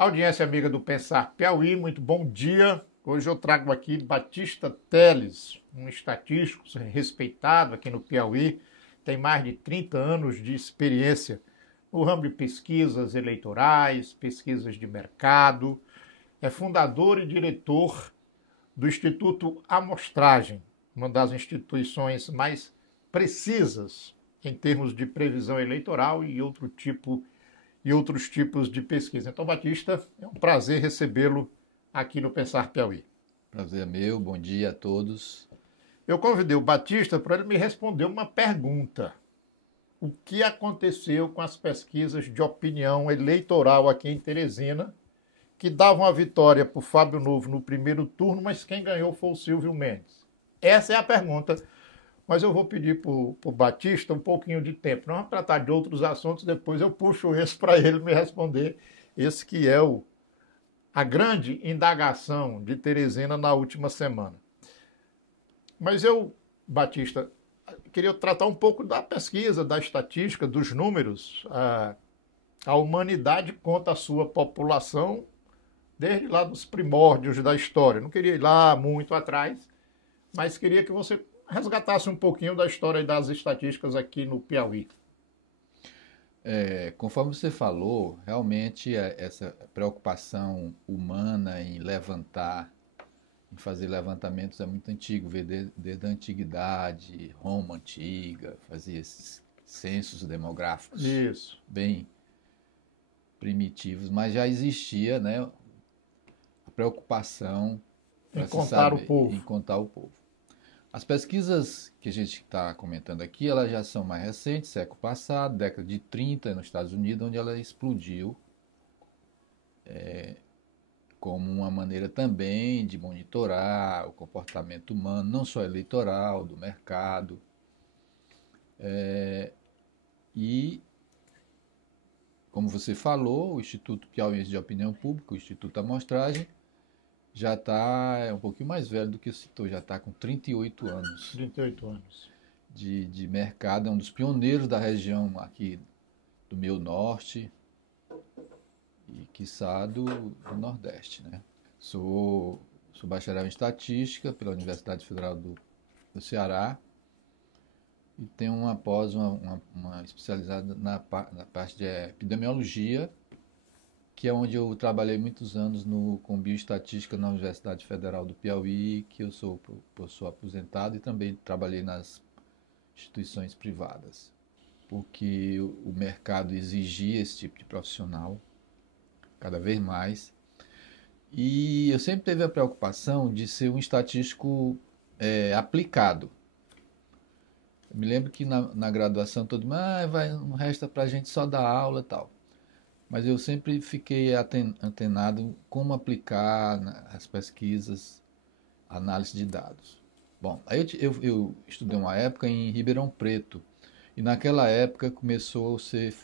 Audiência amiga do Pensar Piauí, muito bom dia. Hoje eu trago aqui Batista Teles, um estatístico respeitado aqui no Piauí, tem mais de 30 anos de experiência no ramo de pesquisas eleitorais, pesquisas de mercado, é fundador e diretor do Instituto Amostragem, uma das instituições mais precisas em termos de previsão eleitoral e outros tipos de pesquisa. Então, Batista, é um prazer recebê-lo aqui no Pensar Piauí. Prazer é meu, bom dia a todos. Eu convidei o Batista para ele me responder uma pergunta. O que aconteceu com as pesquisas de opinião eleitoral aqui em Teresina, que davam a vitória para o Fábio Novo no primeiro turno, mas quem ganhou foi o Silvio Mendes? Essa é a pergunta. Mas eu vou pedir para o Batista um pouquinho de tempo. Nós vamos tratar de outros assuntos, depois eu puxo esse para ele me responder. Esse que é a grande indagação de Teresina na última semana. Mas eu, Batista, queria tratar um pouco da pesquisa, da estatística, dos números. A humanidade conta a sua população desde lá dos primórdios da história. Não queria ir lá muito atrás, mas queria que você resgatasse um pouquinho da história e das estatísticas aqui no Piauí. Conforme você falou, realmente essa preocupação humana em fazer levantamentos é muito antigo, desde a antiguidade, Roma antiga, fazia esses censos demográficos. Isso. Bem primitivos, mas já existia, né, a preocupação em contar o povo. em contar o povo. As pesquisas que a gente está comentando aqui, elas já são mais recentes, século passado, década de 30, nos Estados Unidos, onde ela explodiu como uma maneira também de monitorar o comportamento humano, não só eleitoral, do mercado. E, como você falou, o Instituto Piauiense de Opinião Pública, o Instituto Amostragem, já está um pouquinho mais velho do que citou, já está com 38 anos. 38 anos. De mercado, é um dos pioneiros da região aqui do meu norte e, quiçá, do Nordeste, né? Sou bacharel em Estatística pela Universidade Federal do Ceará e tenho uma especializada na parte de epidemiologia, que é onde eu trabalhei muitos anos com bioestatística na Universidade Federal do Piauí, que eu sou aposentado, e também trabalhei nas instituições privadas, porque o mercado exigia esse tipo de profissional, cada vez mais. E eu sempre tive a preocupação de ser um estatístico aplicado. Eu me lembro que na graduação todo mundo, não resta para a gente só dar aula e tal. Mas eu sempre fiquei antenado como aplicar as pesquisas, análise de dados. Bom, aí eu estudei uma época em Ribeirão Preto, e naquela época começou a ser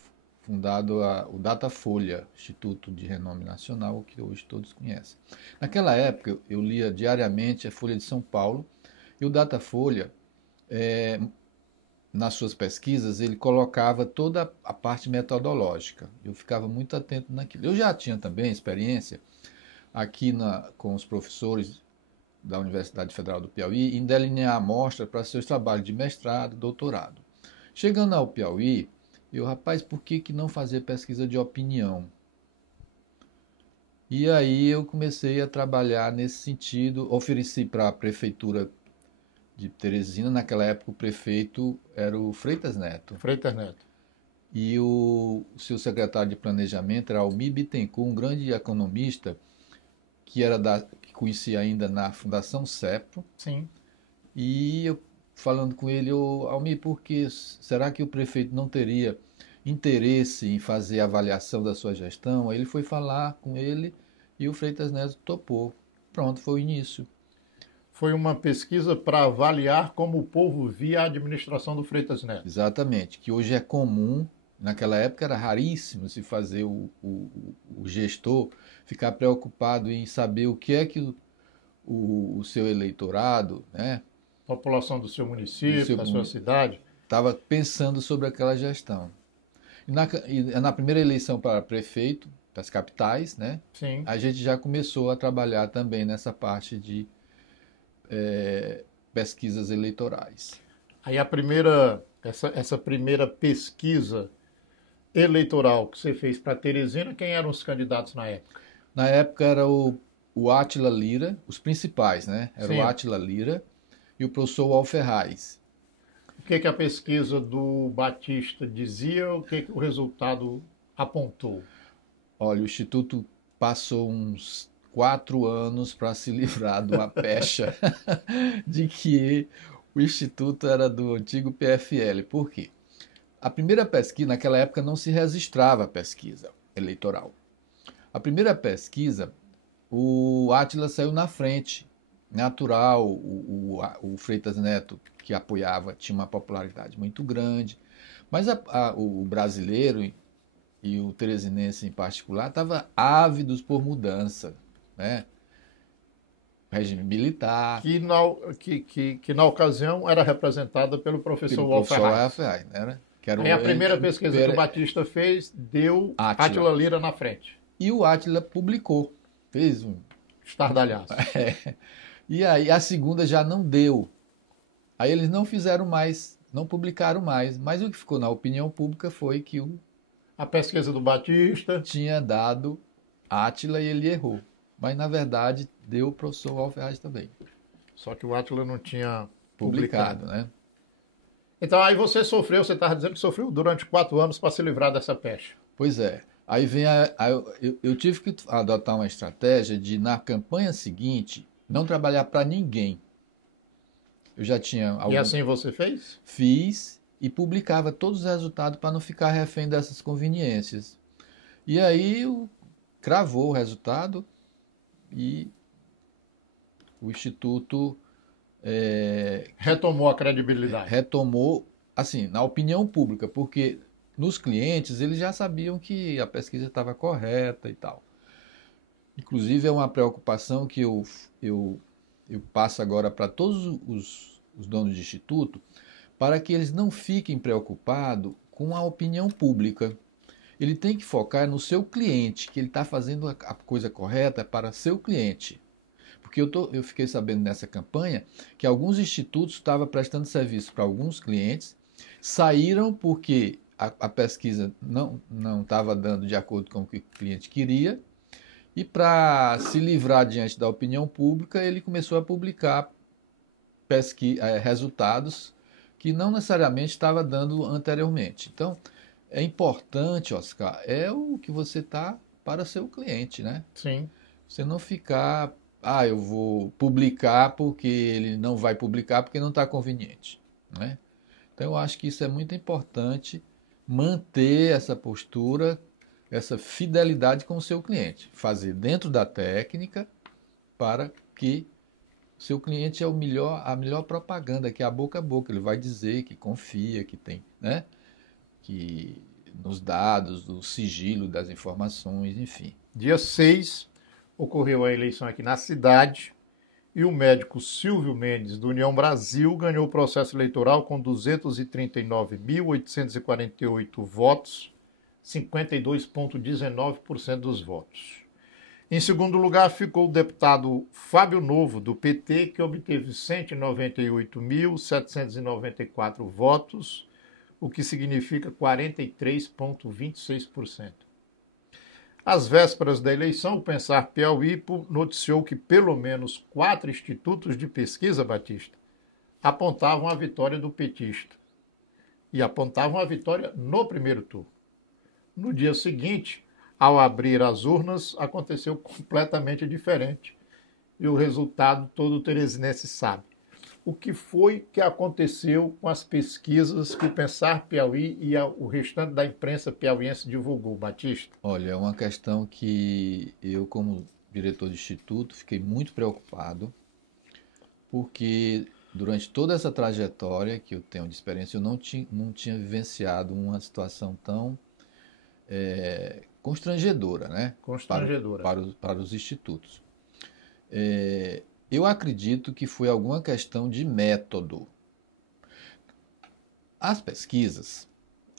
fundado o Datafolha, Instituto de Renome Nacional, que hoje todos conhecem. Naquela época eu lia diariamente a Folha de São Paulo, e o Datafolha, nas suas pesquisas, ele colocava toda a parte metodológica. Eu ficava muito atento naquilo. Eu já tinha também experiência aqui com os professores da Universidade Federal do Piauí em delinear a amostra para seus trabalhos de mestrado, doutorado. Chegando ao Piauí, rapaz, por que não fazer pesquisa de opinião? E aí eu comecei a trabalhar nesse sentido, ofereci para a prefeitura de Teresina. Naquela época o prefeito era o Freitas Neto. Freitas Neto. E o seu secretário de planejamento era Almir Bittencourt, um grande economista que conhecia ainda na Fundação CEPRO. Sim. E eu falando com ele, Almir, será que o prefeito não teria interesse em fazer a avaliação da sua gestão? Aí ele foi falar com ele e o Freitas Neto topou. Pronto, foi o início. Foi uma pesquisa para avaliar como o povo via a administração do Freitas Neto. Exatamente, que hoje é comum, naquela época era raríssimo se fazer o gestor ficar preocupado em saber o que é que o seu eleitorado, né, população do seu município, da sua cidade, estava pensando sobre aquela gestão. E na primeira eleição para prefeito das capitais, né, Sim. a gente já começou a trabalhar também nessa parte de pesquisas eleitorais. Aí essa primeira pesquisa eleitoral que você fez para Teresina, quem eram os candidatos na época? Na época era o Átila Lira, os principais, né? Era Sim. o Átila Lira e o professor Alferraz. O que a pesquisa do Batista dizia, o que o resultado apontou? Olha, o Instituto passou uns 4 anos para se livrar de uma pecha de que o Instituto era do antigo PFL. Por quê? A primeira pesquisa, naquela época não se registrava a pesquisa eleitoral. A primeira pesquisa, o Átila saiu na frente, natural, o Freitas Neto, que apoiava, tinha uma popularidade muito grande, mas o brasileiro e o teresinense em particular estavam ávidos por mudança, né? Regime militar. Que na ocasião era representada pelo professor Walter Alferraz, né? Aí a primeira pesquisa que o Batista fez deu Átila Lira na frente. E o Átila publicou, fez um estardalhaço. E aí a segunda já não deu. Aí eles não fizeram mais, não publicaram mais. Mas o que ficou na opinião pública foi que a pesquisa do Batista tinha dado Átila e ele errou. Mas na verdade deu o professor Alferraz também. Só que o Átila não tinha publicado, né? Então aí você estava dizendo que sofreu durante 4 anos para se livrar dessa pecha. Pois é. Aí vem eu tive que adotar uma estratégia de, na campanha seguinte, não trabalhar para ninguém. Eu já tinha... E assim você fez? Fiz e publicava todos os resultados para não ficar refém dessas conveniências. E aí cravou o resultado e o Instituto... retomou a credibilidade. Retomou, assim, na opinião pública, porque... Nos clientes, eles já sabiam que a pesquisa estava correta e tal. Inclusive, é uma preocupação que eu passo agora para todos os donos de instituto, para que eles não fiquem preocupados com a opinião pública. Ele tem que focar no seu cliente, que ele está fazendo a coisa correta para seu cliente. Porque eu fiquei sabendo nessa campanha que alguns institutos estavam prestando serviço para alguns clientes, saíram porque... A pesquisa não estava dando de acordo com o que o cliente queria, e para se livrar diante da opinião pública, ele começou a publicar resultados que não necessariamente estava dando anteriormente. Então, é importante, Oscar, é o que você está para seu cliente, né? Sim. Você não ficar, eu vou publicar porque ele não vai publicar porque não está conveniente, né? Então, eu acho que isso é muito importante, manter essa postura, essa fidelidade com o seu cliente. Fazer dentro da técnica para que o seu cliente é a melhor propaganda, que é a boca a boca. Ele vai dizer que confia, que tem, né? Que nos dados, do sigilo das informações, enfim. Dia 6 ocorreu a eleição aqui na cidade e o médico Silvio Mendes, do União Brasil, ganhou o processo eleitoral com 239.848 votos, 52,19% dos votos. Em segundo lugar, ficou o deputado Fábio Novo, do PT, que obteve 198.794 votos, o que significa 43,26%. Às vésperas da eleição, o Pensar Piauí noticiou que pelo menos 4 institutos de pesquisa, Batista, apontavam a vitória do petista. E apontavam a vitória no primeiro turno. No dia seguinte, ao abrir as urnas, aconteceu completamente diferente. E o resultado todo teresinense sabe. O que foi que aconteceu com as pesquisas que o Pensar Piauí e o restante da imprensa piauiense divulgou, Batista? Olha, é uma questão que eu, como diretor de instituto, fiquei muito preocupado, porque durante toda essa trajetória que eu tenho de experiência, eu não tinha vivenciado uma situação tão constrangedora, né? Constrangedora. Para os institutos. Eu acredito que foi alguma questão de método. As pesquisas,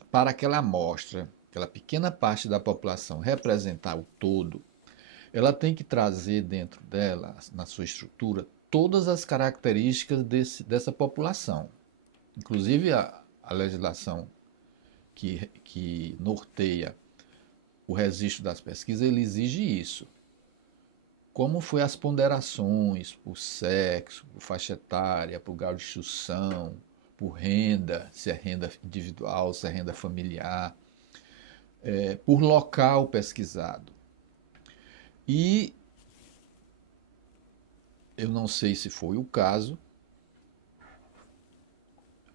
para aquela amostra aquela pequena parte da população representar o todo, ela tem que trazer dentro dela, na sua estrutura, todas as características dessa população. Inclusive a legislação que norteia o registro das pesquisas, ele exige isso. Como foi as ponderações por sexo, por faixa etária, por grau de instrução, por renda, se é renda individual, se é renda familiar, por local pesquisado. E eu não sei se foi o caso,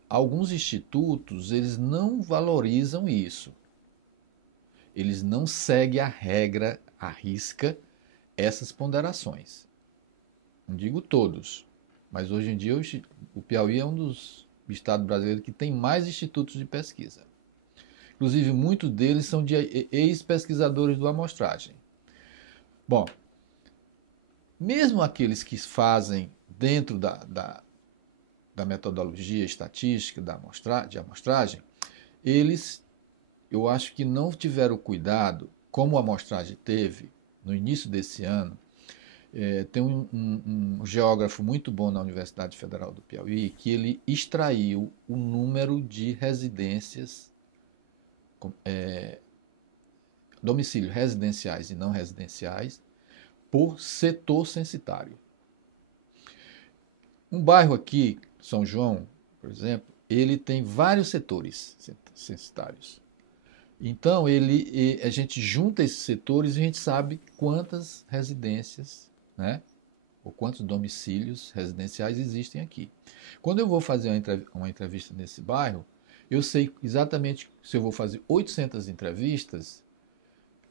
alguns institutos, eles não valorizam isso. Eles não seguem a regra, a risca, essas ponderações. Não digo todos, mas hoje em dia o Piauí é um dos estados brasileiros que tem mais institutos de pesquisa. Inclusive, muitos deles são de ex-pesquisadores do amostragem. Bom, mesmo aqueles que fazem dentro da metodologia estatística de amostragem, eles, eu acho que não tiveram cuidado, como a amostragem teve no início desse ano. Tem um geógrafo muito bom na Universidade Federal do Piauí que ele extraiu o número de residências, domicílios residenciais e não residenciais, por setor censitário. Um bairro aqui, São João, por exemplo, ele tem vários setores censitários. Então, a gente junta esses setores e a gente sabe quantas residências, né, ou quantos domicílios residenciais existem aqui. Quando eu vou fazer uma entrevista nesse bairro, eu sei exatamente se eu vou fazer 800 entrevistas,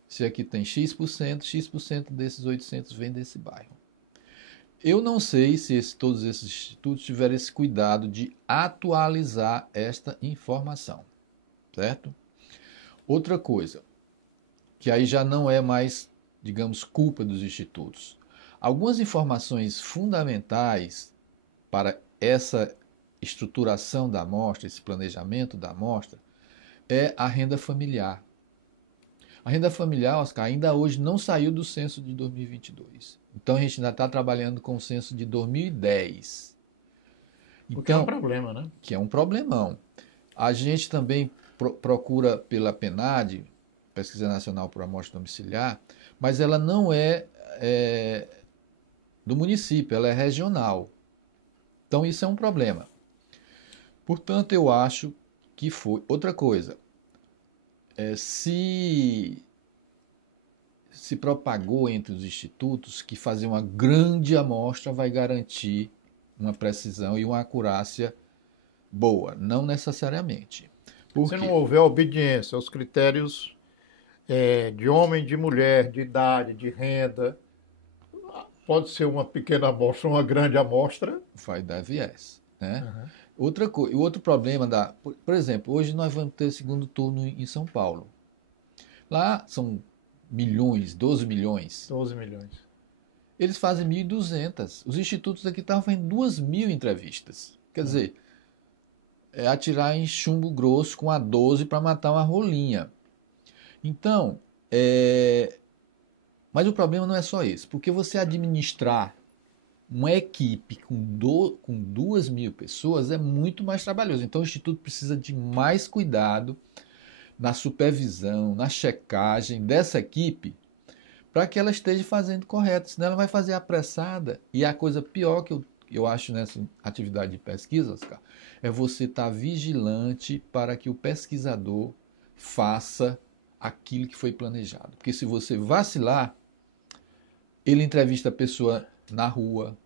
se aqui tem X% desses 800 vem desse bairro. Eu não sei se todos esses institutos tiveram esse cuidado de atualizar esta informação, certo? Outra coisa, que aí já não é mais, digamos, culpa dos institutos. Algumas informações fundamentais para essa estruturação da amostra, esse planejamento da amostra, é a renda familiar. A renda familiar, Oscar, ainda hoje não saiu do censo de 2022. Então a gente ainda está trabalhando com o censo de 2010. Então, que é um problema, né? Que é um problemão. A gente também procura pela PNAD, Pesquisa Nacional por Amostra Domiciliar, mas ela não é do município, ela é regional. Então isso é um problema. Portanto, eu acho que foi. Outra coisa, se propagou entre os institutos que fazer uma grande amostra vai garantir uma precisão e uma acurácia boa. Não necessariamente. Se não houver obediência aos critérios de homem, de mulher, de idade, de renda, pode ser uma pequena amostra, uma grande amostra. Vai dar viés, né? Uhum. O outro problema por exemplo, hoje nós vamos ter segundo turno em São Paulo. Lá são milhões, 12 milhões. 12 milhões. Eles fazem 1.200. Os institutos aqui estavam fazendo 2.000 entrevistas. Quer dizer, atirar em chumbo grosso com a 12 para matar uma rolinha. Então, mas o problema não é só isso. Porque você administrar uma equipe com 2.000 pessoas é muito mais trabalhoso. Então, o Instituto precisa de mais cuidado na supervisão, na checagem dessa equipe, para que ela esteja fazendo correto. Senão ela vai fazer apressada. E a coisa pior que eu acho nessa atividade de pesquisa, Oscar, é você estar vigilante para que o pesquisador faça aquilo que foi planejado. Porque se você vacilar, ele entrevista a pessoa na rua,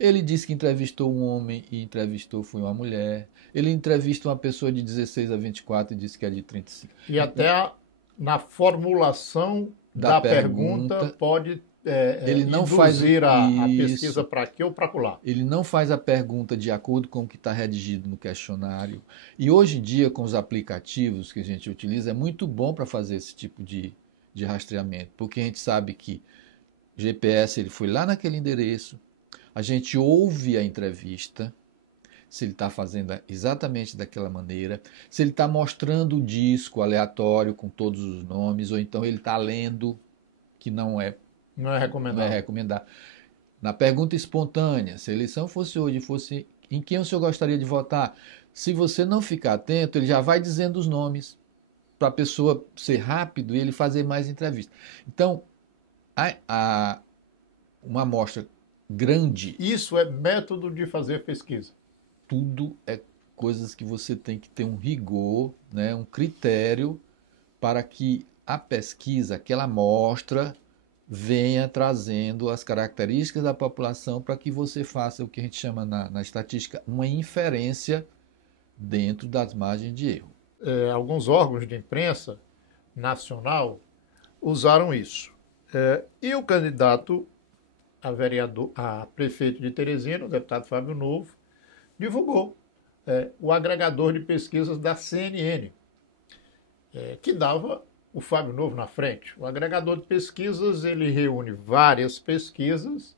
ele disse que entrevistou um homem e entrevistou foi uma mulher, ele entrevista uma pessoa de 16 a 24 e disse que é de 35. E até na formulação da pergunta pode ele não faz a pesquisa para aqui ou para lá. Ele não faz a pergunta de acordo com o que está redigido no questionário. E hoje em dia, com os aplicativos que a gente utiliza, é muito bom para fazer esse tipo de rastreamento, porque a gente sabe que GPS ele foi lá naquele endereço, a gente ouve a entrevista, se ele está fazendo exatamente daquela maneira, se ele está mostrando o disco aleatório com todos os nomes, ou então ele está lendo, que Não é não é recomendável. recomendado. Na pergunta espontânea, se a eleição fosse hoje, fosse em quem o senhor gostaria de votar, se você não ficar atento, ele já vai dizendo os nomes para a pessoa ser rápido e ele fazer mais entrevistas. Então, uma amostra grande, Isso é método de fazer pesquisa. tudo é coisas que você tem que ter um rigor, né, um critério para que a pesquisa, aquela amostra, venha trazendo as características da população para que você faça o que a gente chama na estatística uma inferência dentro das margens de erro. Alguns órgãos de imprensa nacional usaram isso. E o candidato a vereador, a prefeito de Teresina, o deputado Fábio Novo, divulgou o agregador de pesquisas da CNN, que dava o Fábio Novo na frente. O agregador de pesquisas, ele reúne várias pesquisas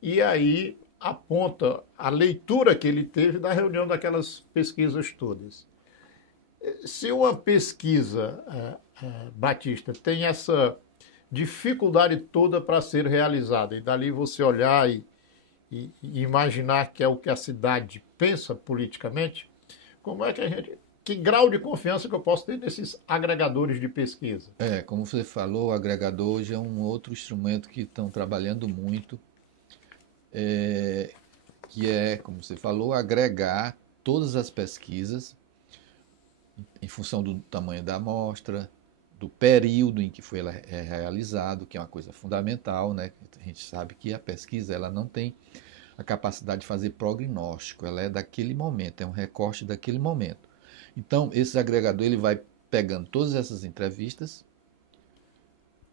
e aí aponta a leitura que ele teve da reunião daquelas pesquisas todas. Se uma pesquisa, Batista, tem essa dificuldade toda para ser realizada, e dali você olhar e imaginar que é o que a cidade pensa politicamente, como é que a gente... Que grau de confiança que eu posso ter nesses agregadores de pesquisa? Como você falou, o agregador hoje é um outro instrumento que estão trabalhando muito, que é, como você falou, agregar todas as pesquisas em função do tamanho da amostra, do período em que foi realizado, que é uma coisa fundamental, né? A gente sabe que a pesquisa ela não tem a capacidade de fazer prognóstico, ela é daquele momento, é um recorte daquele momento. Então, esse agregador ele vai pegando todas essas entrevistas,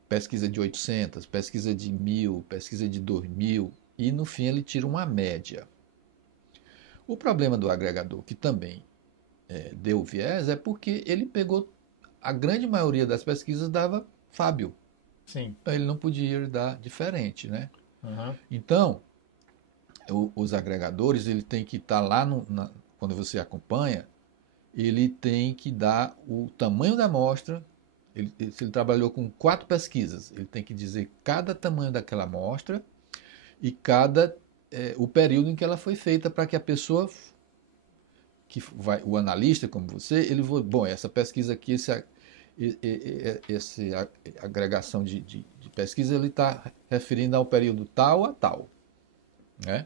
pesquisa de 800, pesquisa de 1000, pesquisa de 2000, e no fim ele tira uma média. O problema do agregador, que também deu viés, é porque ele pegou, a grande maioria das pesquisas dava Fábio. Sim. Então ele não podia dar diferente, né? Uhum. Então, os agregadores, ele tem que estar lá, quando você acompanha, ele tem que dar o tamanho da amostra. Se ele trabalhou com 4 pesquisas, ele tem que dizer cada tamanho daquela amostra e o período em que ela foi feita, para que a pessoa, o analista como você, ele vai, bom, essa pesquisa aqui, essa agregação de pesquisa, ele está referindo ao período tal a tal, né?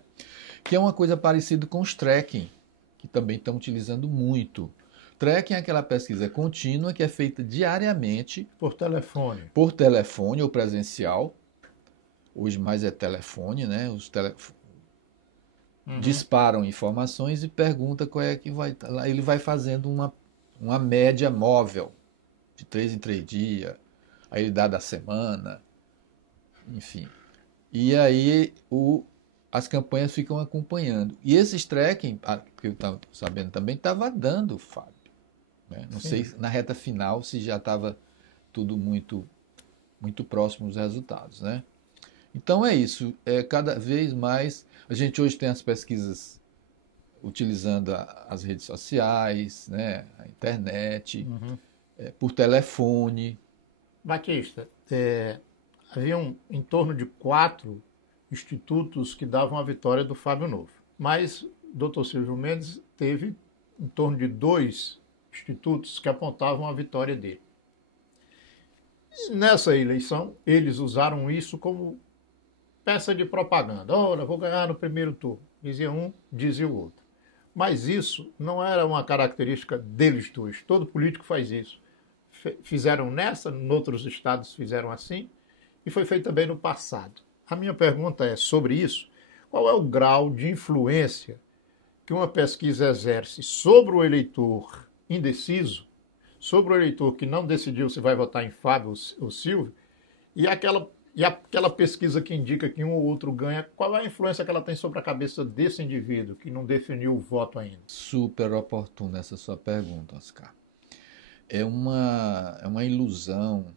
Que é uma coisa parecida com os tracking, que também estão utilizando muito. Tracking é aquela pesquisa contínua que é feita diariamente por telefone ou presencial. Hoje mais é telefone, né? Disparam informações e pergunta qual é que vai estar lá. Ele vai fazendo uma média móvel de 3 em 3 dias, aí ele dá da semana, enfim. E aí as campanhas ficam acompanhando. E esses tracking, que eu estava sabendo também, estava dando, Fábio. Né? Não sei na reta final se já estava tudo muito, muito próximo dos resultados, né? Então é isso. Cada vez mais a gente hoje tem as pesquisas utilizando as redes sociais, né? A internet, por telefone. Batista, havia em torno de 4 institutos que davam a vitória do Fábio Novo. Mas o Dr. Silvio Mendes teve em torno de 2 institutos que apontavam a vitória dele. E nessa eleição, eles usaram isso como peça de propaganda. Ora, vou ganhar no primeiro turno. Dizia um, dizia o outro. Mas isso não era uma característica deles dois. Todo político faz isso. Fizeram nessa, em outros estados fizeram assim, e foi feito também no passado. A minha pergunta é sobre isso. Qual é o grau de influência que uma pesquisa exerce sobre o eleitor indeciso, sobre o eleitor que não decidiu se vai votar em Fábio ou Silvio, e aquela pesquisa que indica que um ou outro ganha, qual é a influência que ela tem sobre a cabeça desse indivíduo que não definiu o voto ainda? Super oportuna essa sua pergunta, Oscar. É uma ilusão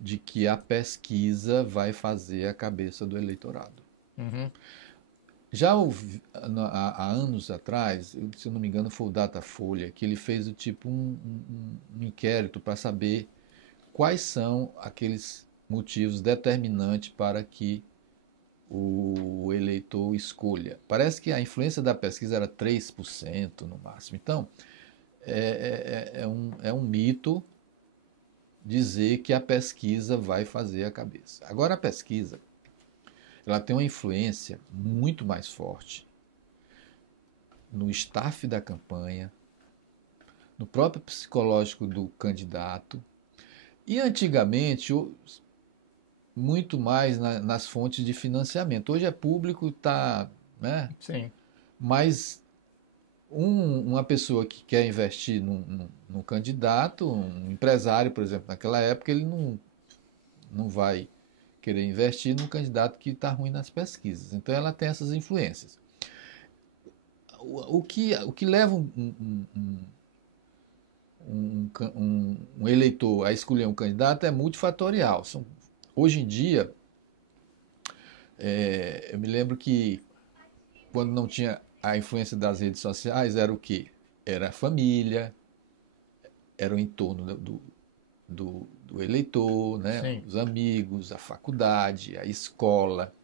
de que a pesquisa vai fazer a cabeça do eleitorado. Já há anos atrás, se eu não me engano, foi o Datafolha, que ele fez o tipo um inquérito para saber quais são aqueles motivos determinantes para que o eleitor escolha. Parece que a influência da pesquisa era 3% no máximo. Então, é um mito dizer que a pesquisa vai fazer a cabeça. Agora, a pesquisa ela tem uma influência muito mais forte no staff da campanha, no próprio psicológico do candidato e, antigamente, muito mais nas fontes de financiamento. Hoje é público, tá, né? Sim. Mas uma pessoa que quer investir num candidato, um empresário, por exemplo, naquela época, ele não vai querer investir num candidato que está ruim nas pesquisas. Então ela tem essas influências. O que leva um eleitor a escolher um candidato é multifatorial. Hoje em dia, eu me lembro que quando não tinha a influência das redes sociais, era o quê? Era a família, era o entorno do eleitor, né? Sim. Os amigos, a faculdade, a escola,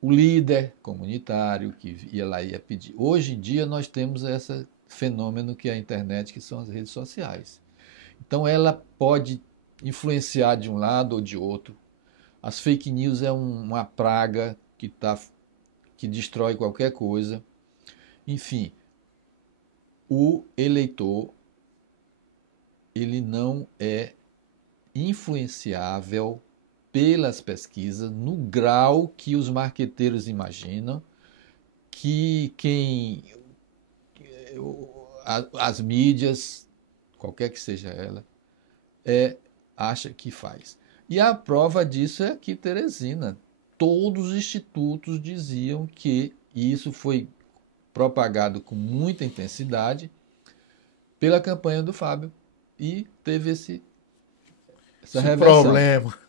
o líder comunitário que ia lá e ia pedir. Hoje em dia nós temos esse fenômeno que é a internet, que são as redes sociais. Então ela pode influenciar de um lado ou de outro. As fake news é uma praga que destrói qualquer coisa. Enfim, o eleitor ele não é influenciável pelas pesquisas no grau que os marqueteiros imaginam, que as mídias, qualquer que seja ela, acha que faz. E a prova disso é aqui Teresina. Todos os institutos diziam que isso foi propagado com muita intensidade pela campanha do Fábio e teve essa reversão.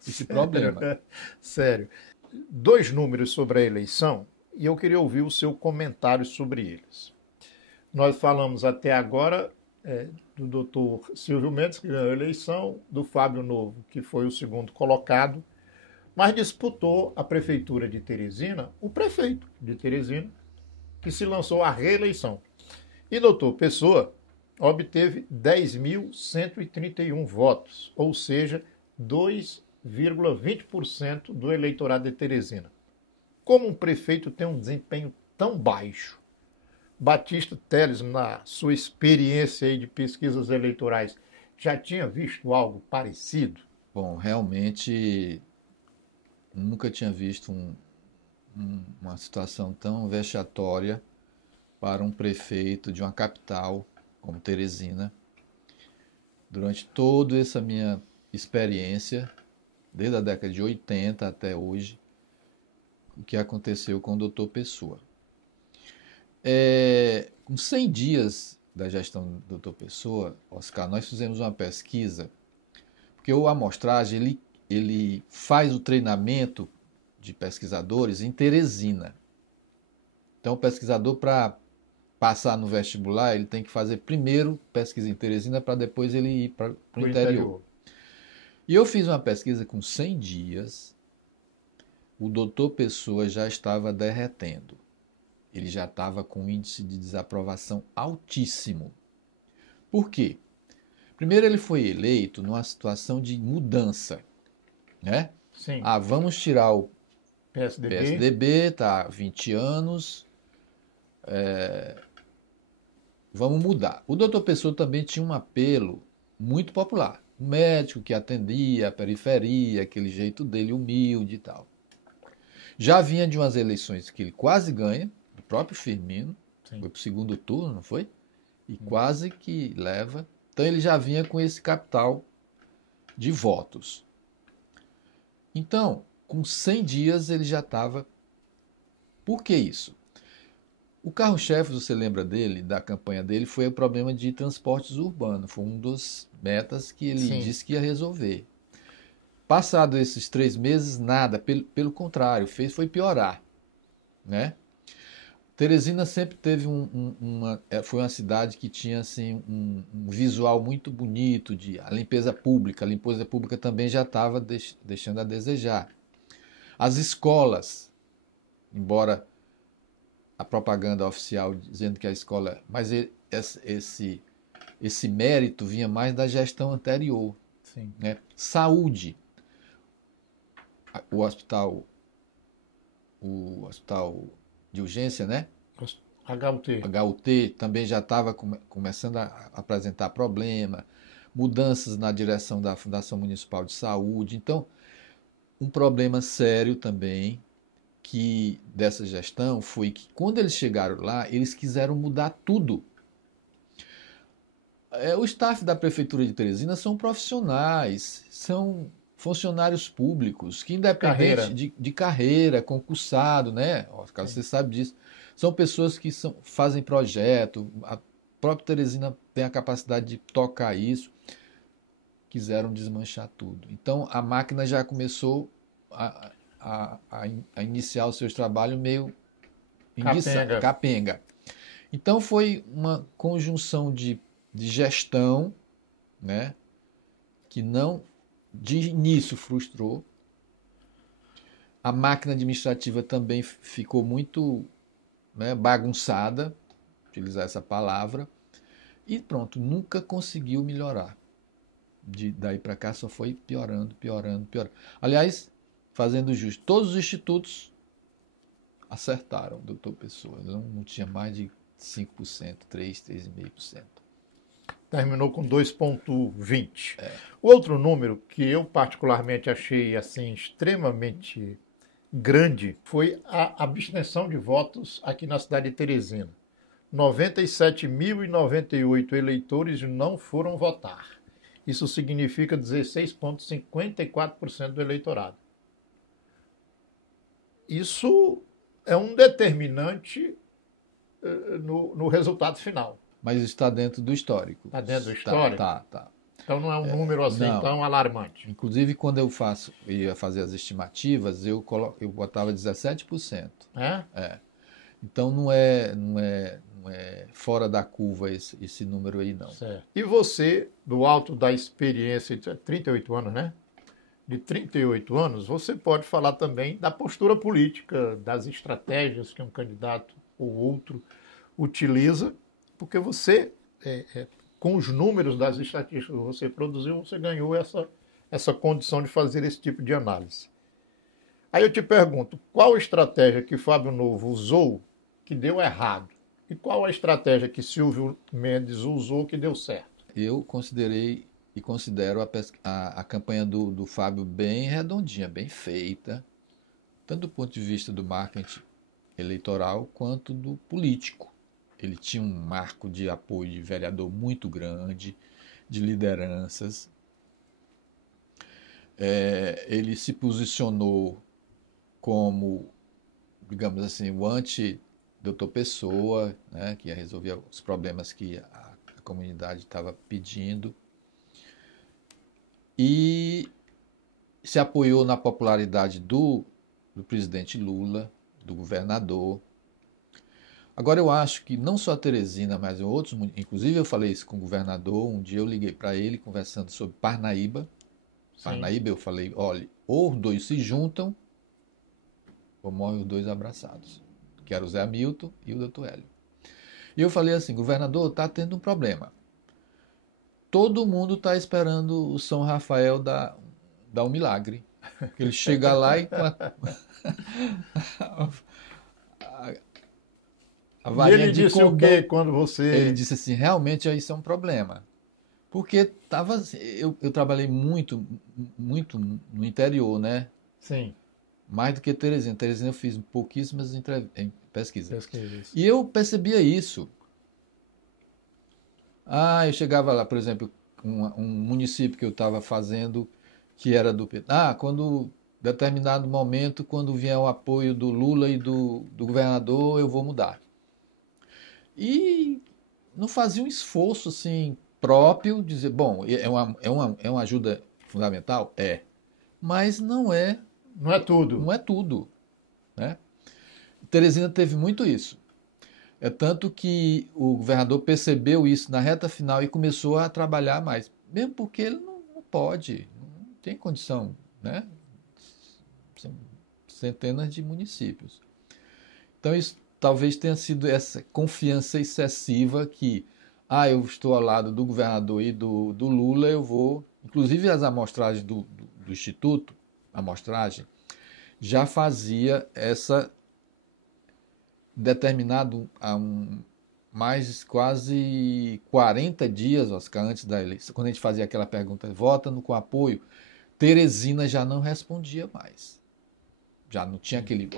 Esse problema. Sério. 2 números sobre a eleição e eu queria ouvir o seu comentário sobre eles. Nós falamos até agora do doutor Silvio Mendes, que ganhou a eleição, do Fábio Novo, que foi o segundo colocado, mas disputou a prefeitura de Teresina, o prefeito de Teresina, que se lançou à reeleição. E doutor Pessoa obteve 10.131 votos, ou seja, 2,20% do eleitorado de Teresina. Como um prefeito tem um desempenho tão baixo, Batista Teles, na sua experiência aí de pesquisas eleitorais, já tinha visto algo parecido? Bom, realmente nunca tinha visto uma situação tão vexatória para um prefeito de uma capital como Teresina. Durante toda essa minha experiência, desde a década de 80 até hoje, o que aconteceu com o doutor Pessoa. Com 100 dias da gestão do doutor Pessoa, Oscar, nós fizemos uma pesquisa, porque o amostragem ele faz o treinamento de pesquisadores em Teresina. Então, o pesquisador, para passar no vestibular, ele tem que fazer primeiro pesquisa em Teresina para depois ele ir para o interior. E eu fiz uma pesquisa com 100 dias, o doutor Pessoa já estava derretendo. Ele já estava com um índice de desaprovação altíssimo. Por quê? Primeiro, ele foi eleito numa situação de mudança, né? Sim. Vamos tirar o PSDB, tá há 20 anos, vamos mudar. O doutor Pessoa também tinha um apelo muito popular. Um médico que atendia a periferia, aquele jeito dele humilde e tal. Já vinha de umas eleições que ele quase ganha, do próprio Firmino, Sim. foi para o segundo turno, não foi? E quase que leva. Então ele já vinha com esse capital de votos. Então, com 100 dias ele já estava... Por que isso? O carro-chefe, você lembra dele, da campanha dele, foi o problema de transportes urbanos. Foi uma das metas que ele disse que ia resolver. Passado esses 3 meses, nada. Pelo contrário, foi piorar. né? Teresina sempre teve foi uma cidade que tinha assim, um visual muito bonito, a limpeza pública. A limpeza pública também já estava deixando a desejar. As escolas, embora a propaganda oficial dizendo que a escola... Mas esse mérito vinha mais da gestão anterior. Sim. Né? Saúde. O hospital de urgência, né? HUT. HUT também já estava começando a apresentar problema, mudanças na direção da Fundação Municipal de Saúde. Então, um problema sério também dessa gestão foi que quando eles chegaram lá, eles quiseram mudar tudo. O staff da Prefeitura de Teresina são profissionais, são funcionários públicos, que independente de carreira, concursado, né? Oscar, você sabe disso. São pessoas que fazem projeto, a própria Teresina tem a capacidade de tocar isso, quiseram desmanchar tudo. Então a máquina já começou a iniciar os seus trabalhos meio capenga. Então foi uma conjunção de gestão, né? Que não de início frustrou. A máquina administrativa também ficou muito, né, bagunçada, utilizar essa palavra, e pronto, nunca conseguiu melhorar. Daí para cá só foi piorando. Aliás, fazendo justo, todos os institutos acertaram, doutor Pessoa. Não tinha mais de 5%, 3,5%. Terminou com 2,20. O outro número que eu particularmente achei assim extremamente grande foi a abstenção de votos aqui na cidade de Teresina. 97.098 eleitores não foram votar. Isso significa 16,54% do eleitorado. Isso é um determinante no resultado final. Mas está dentro do histórico. Está dentro do histórico? Tá. Então não é um número assim tão alarmante. Inclusive, quando eu ia fazer as estimativas, eu botava 17%. É? Então não é fora da curva esse número aí, não. Certo. E você, do alto da experiência, 38 anos, né? De 38 anos, você pode falar também da postura política, das estratégias que um candidato ou outro utiliza, porque você, com os números das estatísticas que você produziu, você ganhou essa condição de fazer esse tipo de análise. Aí eu te pergunto, qual estratégia que Fábio Novo usou que deu errado? E qual a estratégia que Silvio Mendes usou que deu certo? Eu considerei e considero a campanha do Fábio bem redondinha, bem feita, tanto do ponto de vista do marketing eleitoral quanto do político. Ele tinha um marco de apoio de vereador muito grande, de lideranças. Ele se posicionou como, digamos assim, o anti-doutor Pessoa, né, que ia resolver os problemas que a comunidade estava pedindo. E se apoiou na popularidade do presidente Lula, do governador. Agora eu acho que não só a Teresina, mas em outros, inclusive eu falei isso com o governador, um dia eu liguei para ele conversando sobre Parnaíba. Sim. Parnaíba eu falei, olha, ou os dois se juntam, ou morrem os dois abraçados, que era o Zé Hamilton e o Dr. Hélio. E eu falei assim, governador, está tendo um problema. Todo mundo está esperando o São Rafael dar um milagre. Ele chega lá e e ele disse o quê quando você... Ele disse assim, realmente isso é um problema. Porque eu trabalhei muito no interior, né? Sim. Mais do que Teresina. Teresina eu fiz pouquíssimas pesquisas. E eu percebia isso. Eu chegava lá, por exemplo, um município que eu estava fazendo, que era do PT. Quando determinado momento, quando vier o apoio do Lula e do governador, eu vou mudar. E não fazia um esforço assim próprio, dizer, bom, é uma ajuda fundamental? Mas não é... Não é tudo. Não é tudo, né? Teresina teve muito isso. É tanto que o governador percebeu isso na reta final e começou a trabalhar mais. Mesmo porque ele não pode, não tem condição, né? São centenas de municípios. Então, isso talvez tenha sido essa confiança excessiva que, eu estou ao lado do governador e do Lula, eu vou. Inclusive, as amostragens do Instituto, a amostragem, já fazia essa determinado mais quase 40 dias, Oscar, antes da eleição, quando a gente fazia aquela pergunta, vota com apoio, Teresina já não respondia mais. Já não tinha aquele,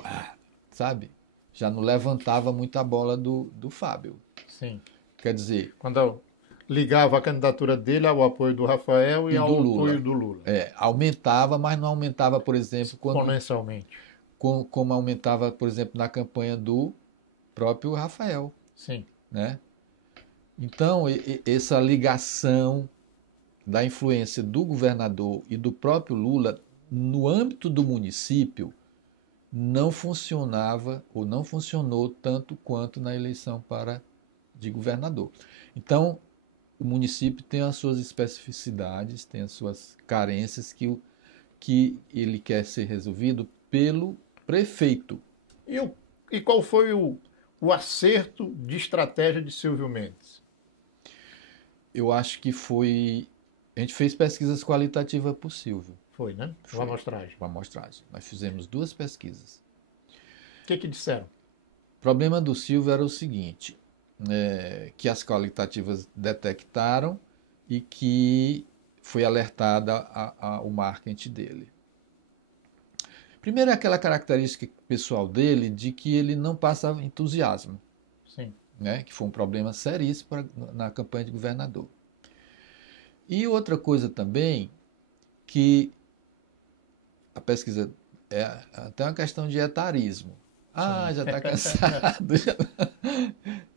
sabe? Já não levantava muito a bola do Fábio. Sim. Quer dizer... Quando eu ligava a candidatura dele ao apoio do Rafael e ao apoio do Lula. Aumentava, mas não aumentava, por exemplo... exponencialmente. Como aumentava, por exemplo, na campanha do próprio Rafael. Sim. Né? Então, essa ligação da influência do governador e do próprio Lula no âmbito do município não funcionava ou não funcionou tanto quanto na eleição de governador. Então, o município tem as suas especificidades, tem as suas carências que ele quer ser resolvido pelo prefeito. E qual foi o acerto de estratégia de Silvio Mendes? Eu acho que foi... A gente fez pesquisas qualitativas para o Silvio. Foi, né? Uma amostragem. Uma amostragem. Nós fizemos 2 pesquisas. O que disseram? O problema do Silvio era o seguinte, que as qualitativas detectaram e que foi alertada o marketing dele. Primeiro é aquela característica pessoal dele de que ele não passa entusiasmo. Sim. Né? Que foi um problema seríssimo na campanha de governador. E outra coisa também, que a pesquisa é até uma questão de etarismo. Já está cansado, já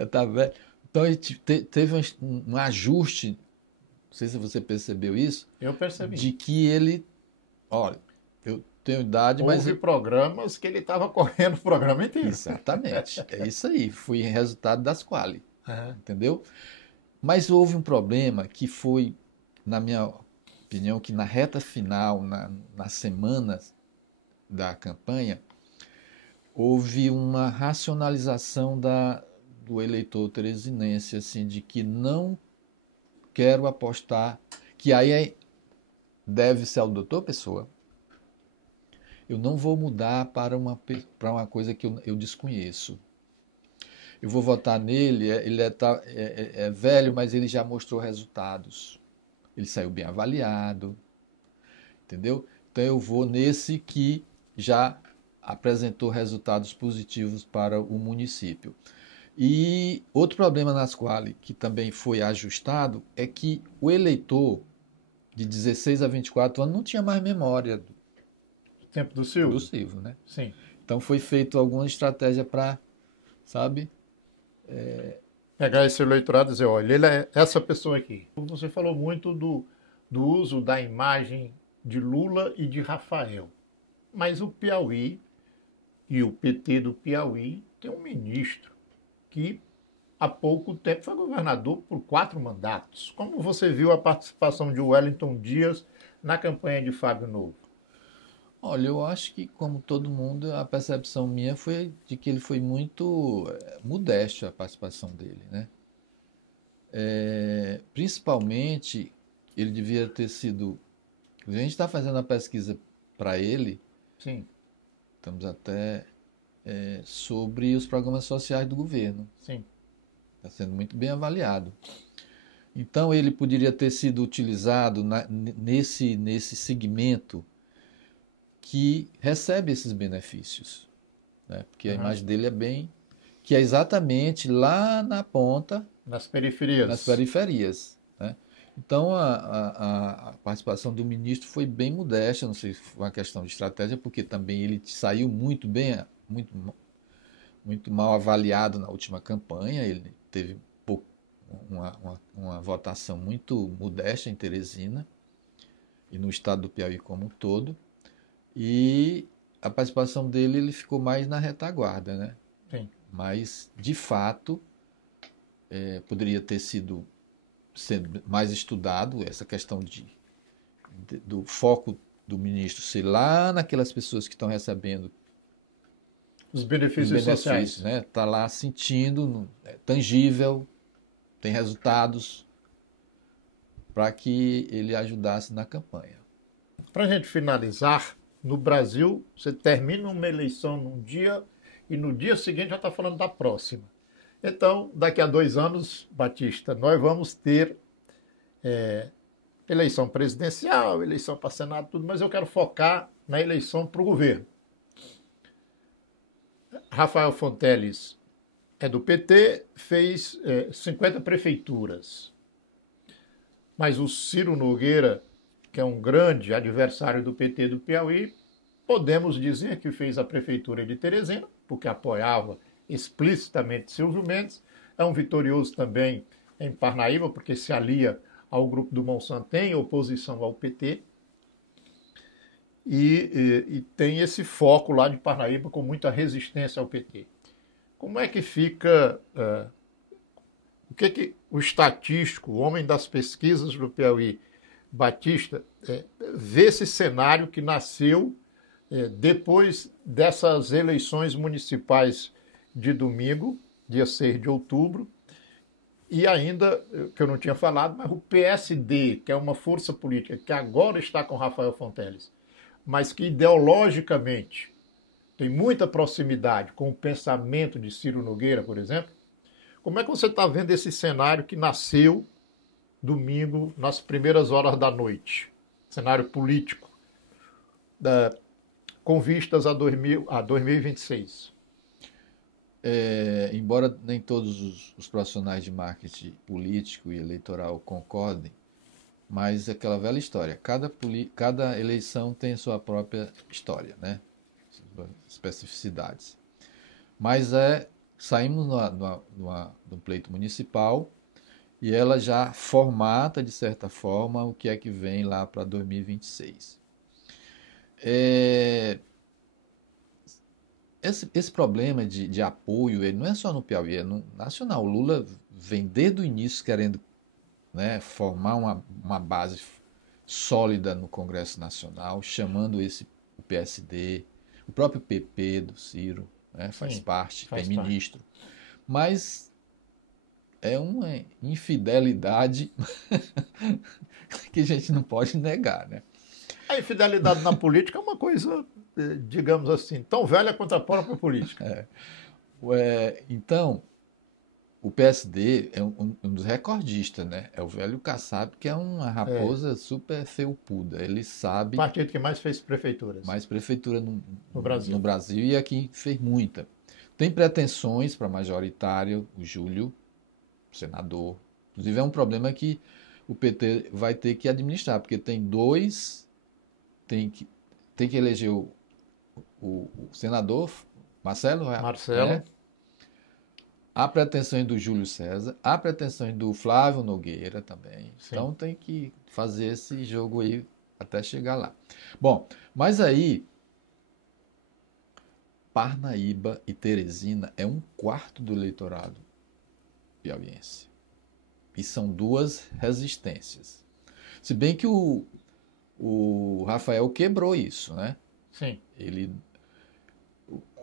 está velho. Então, a gente teve um ajuste, não sei se você percebeu isso. Eu percebi. De que ele, olha, eu tenho idade, mas... Houve programas que ele estava correndo o programa inteiro. Exatamente, é isso aí, foi resultado das quali, entendeu? Mas houve um problema que foi, na minha opinião, que na reta final, nas semanas da campanha, houve uma racionalização do eleitor teresinense, assim, de que não quero apostar, que aí deve ser ao doutor Pessoa, eu não vou mudar para uma coisa que eu desconheço. Eu vou votar nele, ele é velho, mas ele já mostrou resultados. Ele saiu bem avaliado, entendeu? Então eu vou nesse que já apresentou resultados positivos para o município. E outro problema nas quali, que também foi ajustado, é que o eleitor de 16 a 24 anos não tinha mais memória do tempo do Silvio. Do Silvio, né? Sim. Então foi feito alguma estratégia para, sabe? Pegar esse eleitorado e dizer, olha, ele é essa pessoa aqui. Você falou muito do uso da imagem de Lula e de Rafael. Mas o Piauí e o PT do Piauí tem um ministro que há pouco tempo foi governador por 4 mandatos. Como você viu a participação de Wellington Dias na campanha de Fábio Novo? Olha, eu acho que, como todo mundo, a percepção minha foi de que ele foi muito modesto a participação dele, né? Principalmente, ele devia ter sido... A gente está fazendo a pesquisa para ele. Sim. Estamos até sobre os programas sociais do governo. Sim. Está sendo muito bem avaliado. Então, ele poderia ter sido utilizado nesse segmento que recebe esses benefícios, né? Porque a imagem dele é bem... que é exatamente lá na ponta... Nas periferias. Nas periferias, né? Então, a participação do ministro foi bem modesta, não sei se foi uma questão de estratégia, porque também ele saiu muito bem, muito mal avaliado na última campanha, ele teve uma votação muito modesta em Teresina e no estado do Piauí como um todo. E a participação dele, ele ficou mais na retaguarda, né? Sim. Mas, de fato, poderia ter sido mais estudado essa questão do foco do ministro ser lá naquelas pessoas que estão recebendo Os os benefícios benefícios, sociais. né? Tá lá sentindo, é tangível, tem resultados para que ele ajudasse na campanha. Para a gente finalizar, no Brasil, você termina uma eleição num dia e no dia seguinte já está falando da próxima. Então, daqui a 2 anos, Batista, nós vamos ter eleição presidencial, eleição para Senado, tudo, mas eu quero focar na eleição para o governo. Rafael Fonteles é do PT, fez 50 prefeituras. Mas o Ciro Nogueira, que é um grande adversário do PT do Piauí, podemos dizer que fez a prefeitura de Teresina, porque apoiava explicitamente Silvio Mendes. É um vitorioso também em Parnaíba, porque se alia ao grupo do Monsanto em oposição ao PT. E tem esse foco lá de Parnaíba com muita resistência ao PT. Como é que fica o que o estatístico, o homem das pesquisas do Piauí, Batista, vê esse cenário que nasceu depois dessas eleições municipais de domingo, dia 6 de outubro, e ainda, que eu não tinha falado, mas o PSD, que é uma força política que agora está com Rafael Fonteles, mas que ideologicamente tem muita proximidade com o pensamento de Ciro Nogueira, por exemplo. Como é que você está vendo esse cenário que nasceu domingo, nas primeiras horas da noite? Cenário político, com vistas a 2026. Embora nem todos os profissionais de marketing político e eleitoral concordem, mas é aquela velha história, cada eleição tem sua própria história, né? Suas especificidades. Mas saímos de um pleito municipal e ela já formata, de certa forma, o que é que vem lá para 2026. Esse problema de apoio, ele não é só no Piauí, é no nacional. O Lula vem desde o início querendo, né, formar uma base sólida no Congresso Nacional, chamando o PSD, o próprio PP do Ciro, né, faz parte, tem ministro. Mas é uma infidelidade que a gente não pode negar, né? A infidelidade na política é uma coisa, digamos assim, tão velha quanto a própria política. Então, o PSD é um dos recordistas, né? É o velho Kassab, que é uma raposa super felpuda. Ele sabe... O partido que mais fez prefeituras. Mais prefeitura no Brasil. E aqui fez muita. Tem pretensões para majoritário, o Júlio, senador. Inclusive é um problema que o PT vai ter que administrar, porque tem tem que eleger o senador Marcelo. Há pretensões do Júlio César, há pretensões do Flávio Nogueira também. Sim. Então tem que fazer esse jogo aí até chegar lá. Bom, mas aí Parnaíba e Teresina é 1/4 do eleitorado piauiense. E são duas resistências. Se bem que o Rafael quebrou isso, né? Sim.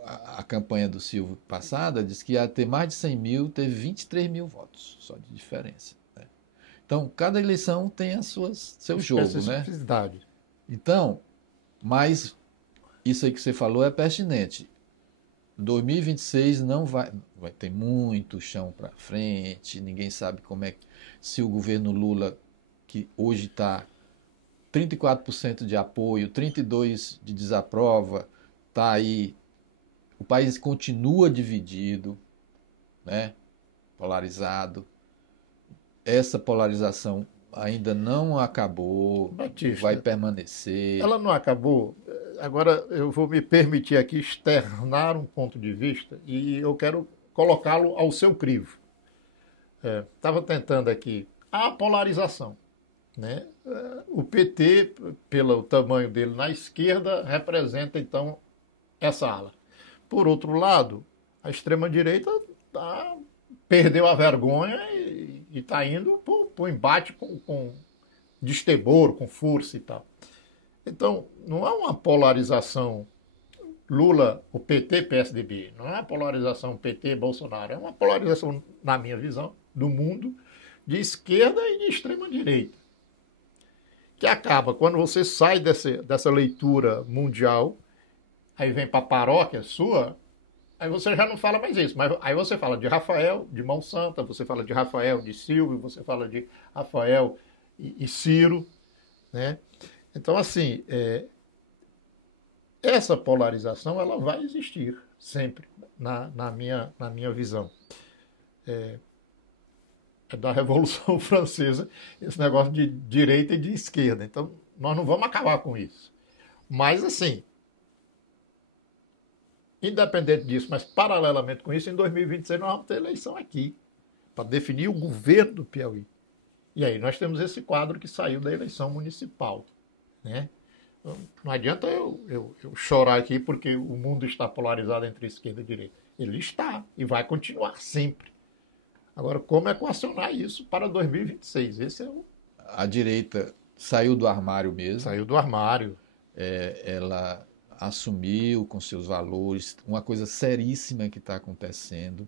A campanha do Silvio passada disse que ia ter mais de 100 mil, teve 23 mil votos só de diferença. Né? Então, cada eleição tem seu jogo, né? Então, mas isso aí que você falou é pertinente. 2026 não vai ter muito chão para frente, ninguém sabe como é que, se o governo Lula, que hoje está 34% de apoio, 32% de desaprova, está aí, o país continua dividido, né? Polarizado. Essa polarização ainda não acabou, Batista, vai permanecer. Ela não acabou. Agora eu vou me permitir aqui externar um ponto de vista e eu quero colocá-lo ao seu crivo. Estava tentando aqui a polarização. Né? O PT, pelo tamanho dele na esquerda, representa então essa ala. Por outro lado, A extrema-direita perdeu a vergonha e está indo para o embate com destebor, com força e tal. Então, não é uma polarização Lula, o PT, PSDB. Não é uma polarização PT, Bolsonaro. É uma polarização, na minha visão, do mundo de esquerda e de extrema-direita. Que acaba, quando você sai dessa leitura mundial, aí vem para a paróquia sua, aí você já não fala mais isso. Mas aí você fala de Rafael, de Mão Santa, você fala de Rafael, de Silvio, você fala de Rafael e Ciro, né? Então, assim, essa polarização ela vai existir sempre, na minha visão. É da Revolução Francesa, esse negócio de direita e de esquerda. Então, nós não vamos acabar com isso. Mas, assim, independente disso, mas paralelamente com isso, em 2026 nós vamos ter eleição aqui, para definir o governo do Piauí. E aí nós temos esse quadro que saiu da eleição municipal, né? Não adianta eu chorar aqui porque o mundo está polarizado entre esquerda e direita. Ele está e vai continuar sempre. Agora, como equacionar isso para 2026? Esse é o... A direita saiu do armário mesmo. Saiu do armário. Ela assumiu com seus valores uma coisa seríssima que está acontecendo,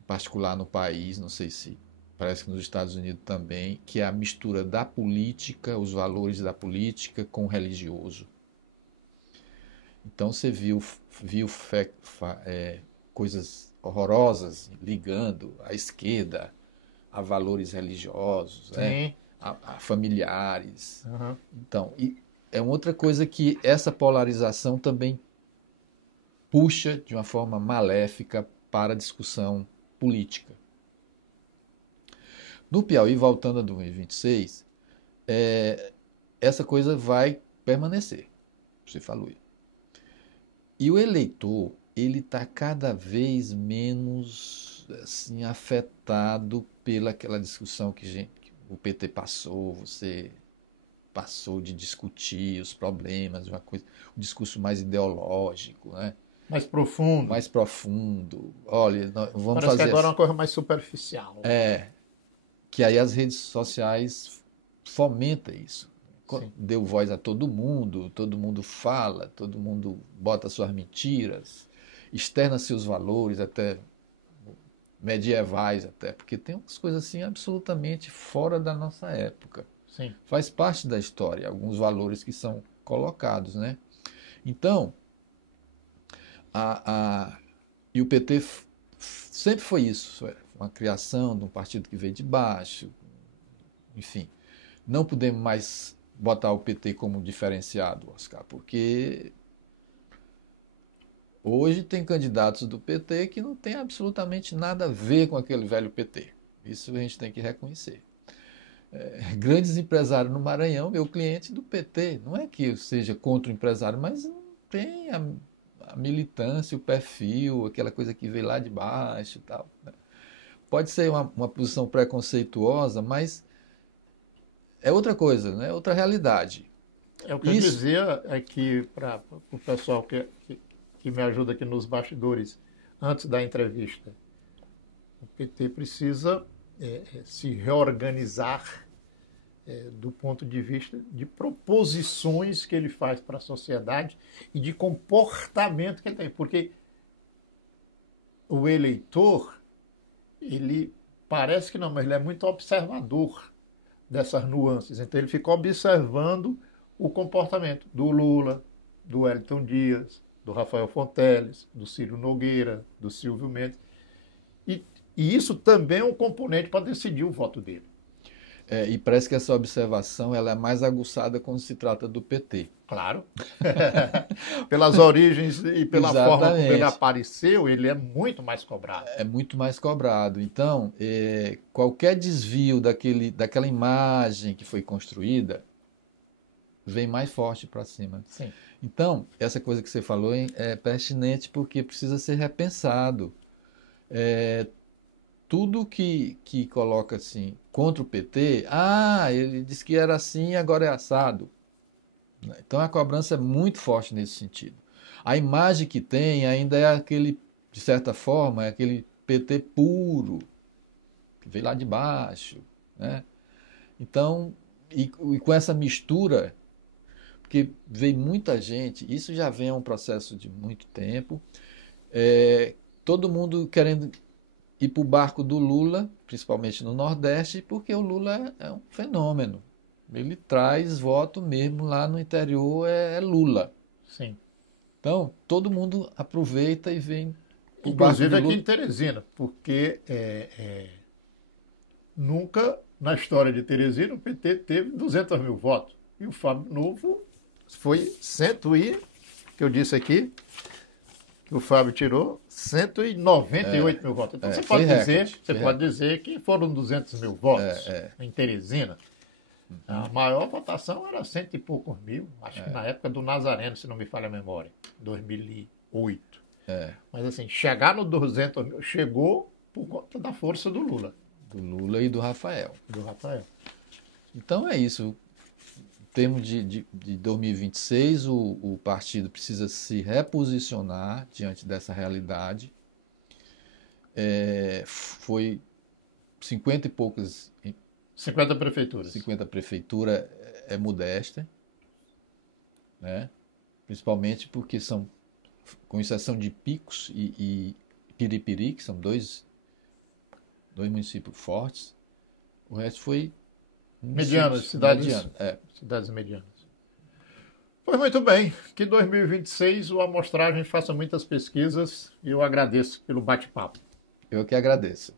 em particular no país, não sei se parece que nos Estados Unidos também, que é a mistura da política, os valores da política com o religioso. Então você viu coisas horrorosas ligando a esquerda a valores religiosos, né? a familiares. Uhum. Então, e é outra coisa que essa polarização também puxa de uma forma maléfica para a discussão política. No Piauí, voltando a 2026, essa coisa vai permanecer, você falou. E o eleitor, ele está cada vez menos assim, afetado pelaquela discussão que o PT passou, você passou de discutir os problemas, um discurso mais ideológico, né? Mais profundo. Mais profundo. Olha, vamos Parece fazer... que agora é uma coisa mais superficial. Que aí as redes sociais fomentam isso. Sim. Deu voz a todo mundo fala, todo mundo bota suas mentiras, externa seus valores, até medievais até, porque tem umas coisas assim absolutamente fora da nossa época. Sim. Faz parte da história, alguns valores que são colocados, né? Então, e o PT sempre foi isso, uma criação de um partido que veio de baixo, enfim. Não podemos mais botar o PT como diferenciado, Oscar, porque hoje tem candidatos do PT que não tem absolutamente nada a ver com aquele velho PT. Isso a gente tem que reconhecer. Grandes empresários no Maranhão, meu cliente do PT. Não é que eu seja contra o empresário, mas não tem a militância, o perfil, aquela coisa que veio lá de baixo e tal. Pode ser uma posição preconceituosa, mas é outra coisa, né? É outra realidade. É o que eu dizia aqui para o pessoal que me ajuda aqui nos bastidores, antes da entrevista. O PT precisa se reorganizar do ponto de vista de proposições que ele faz para a sociedade e de comportamento que ele tem. Porque o eleitor, ele parece que não, mas ele é muito observador dessas nuances. Então ele fica observando o comportamento do Lula, do Wellington Dias, do Rafael Fonteles, do Ciro Nogueira, do Silvio Mendes. E isso também é um componente para decidir o voto dele. E parece que essa observação ela é mais aguçada quando se trata do PT. Claro. Pelas origens e pela Exatamente. forma como ele apareceu, ele é muito mais cobrado. É muito mais cobrado. Então, qualquer desvio daquela imagem que foi construída vem mais forte para cima. Sim. Então, essa coisa que você falou é pertinente porque precisa ser repensado. Tudo que coloca assim contra o PT, ele disse que era assim e agora é assado. Então a cobrança é muito forte nesse sentido. A imagem que tem ainda é aquele, de certa forma, é aquele PT puro, que veio lá de baixo, né? Então, e com essa mistura, porque veio muita gente, isso já vem a um processo de muito tempo, todo mundo querendo ir para o barco do Lula, principalmente no Nordeste, porque o Lula é um fenômeno. Ele traz voto mesmo lá no interior, é Lula. Sim. Então, todo mundo aproveita e vem pro Inclusive barco do aqui Lula. em Teresina, porque nunca na história de Teresina o PT teve 200 mil votos. E o Fábio Novo foi que eu disse aqui, que o Fábio tirou 198 mil votos. Então você pode dizer que foram 200 mil votos em Teresina. A maior votação era 100 e poucos mil, acho que na época do Nazareno, se não me falha a memória, 2008. Mas assim, chegar no 200 mil, chegou por conta da força do Lula. Do Lula e do Rafael. Do Rafael. Então é isso. Em termos de 2026, o partido precisa se reposicionar diante dessa realidade. Foi 50 e poucas... 50 prefeituras. 50 prefeitura é modesta, né? Principalmente porque são, com exceção de Picos e Piripiri, que são dois municípios fortes, o resto foi medianas, cidades medianas. Pois muito bem, que 2026 o Amostragem faça muitas pesquisas e eu agradeço pelo bate-papo. Eu que agradeço.